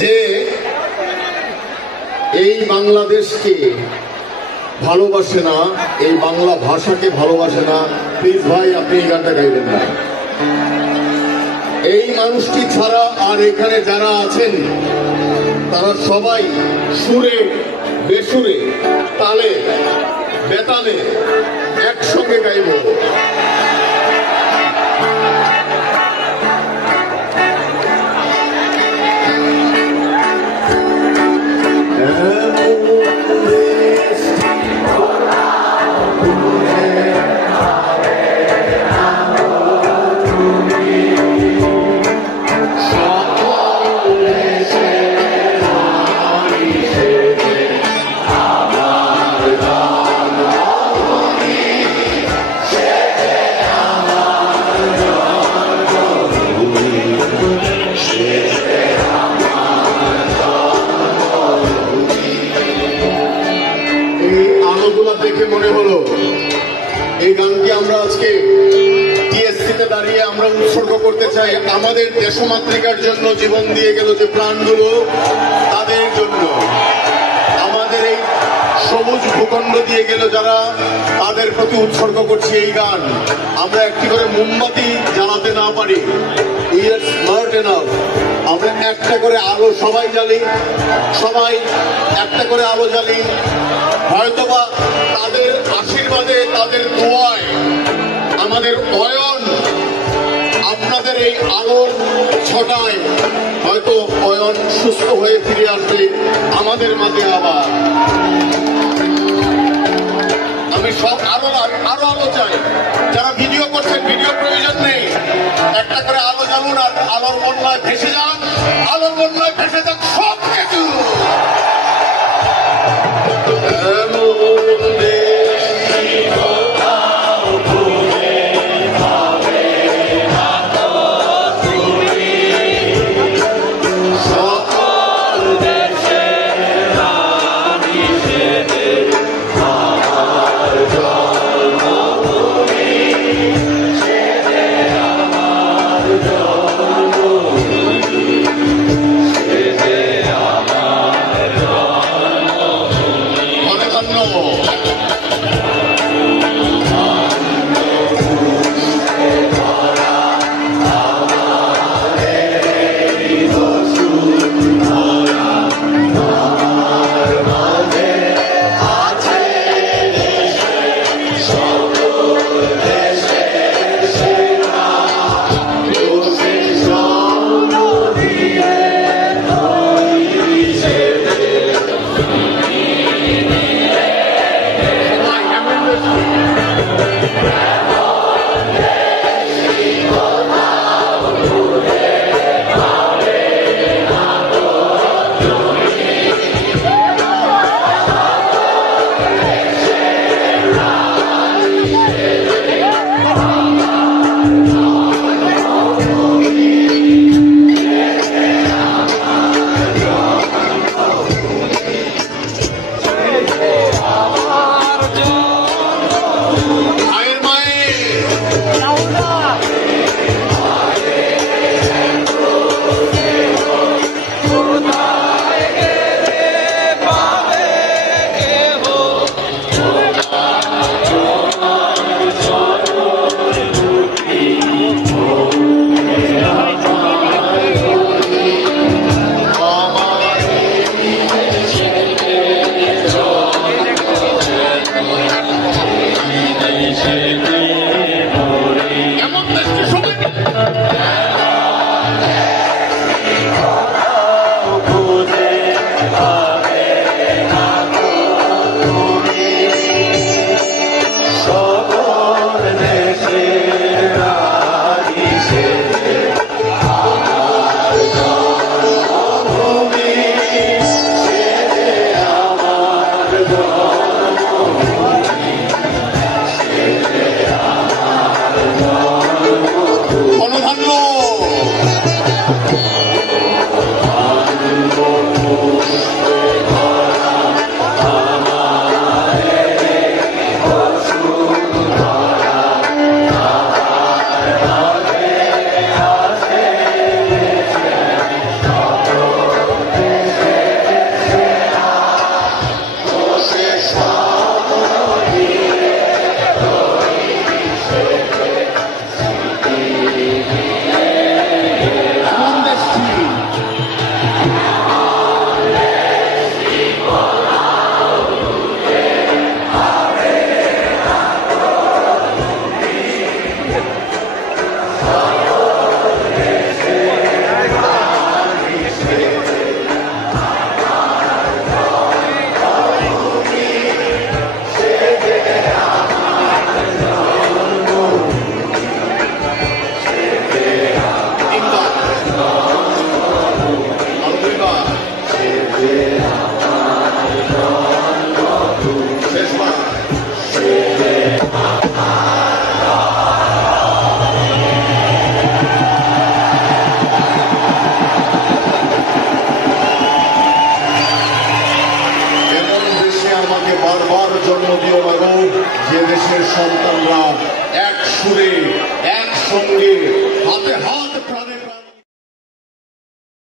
যে এই বাংলাদেশকে ভালোবাসে না, এই বাংলা ভাষাকে ভালোবাসে না, প্লিজ ভাই আপনি এই গানটা গাইবেন না। এই মানুষটি ছাড়া আর এখানে যারা আছেন তারা সবাই সুরে বেসুরে তালে বেতালে একসঙ্গে গাইব। দেখে মনে হলো এই গানটি আমরা আজকে টিএসসিতে দাঁড়িয়ে আমরা উৎসর্গ করতে চাই আমাদের দেশমাতৃকার জন্য, জীবন দিয়ে গেল যে প্রাণগুলো তাদের জন্য, আমাদের এই সবুজ ভূখণ্ড দিয়ে গেল যারা, তাদের প্রতি উৎসর্গ করছি এই গান। আমরা একটি করে মোমবাতি জ্বালাতে না পারি, আমরা একটা করে আলো সবাই জ্বালি, সবাই একটা করে আলো জ্বালি। হয়তোবা তাদের আশীর্বাদে, তাদের দোয়ায়, আমাদের অয়ন আপনাদের এই আলোর ছটায় হয়তো অয়ন সুস্থ হয়ে ফিরে আসবে আমাদের মাঝে আবার। আমি সব আরো আলো চাই। যারা ভিডিও করছেন, ভিডিও প্রয়োজন নেই, একটা করে আলো জ্বালুন আর আলোর বন্যায় ভেসে যান, আলোর বন্যায় ভেসে যান সব কিছু। বারবার জন্ম দিও মাগো, যে দেশের সন্তানরা এক সুরে একসঙ্গে হাতে হাত প্রাণে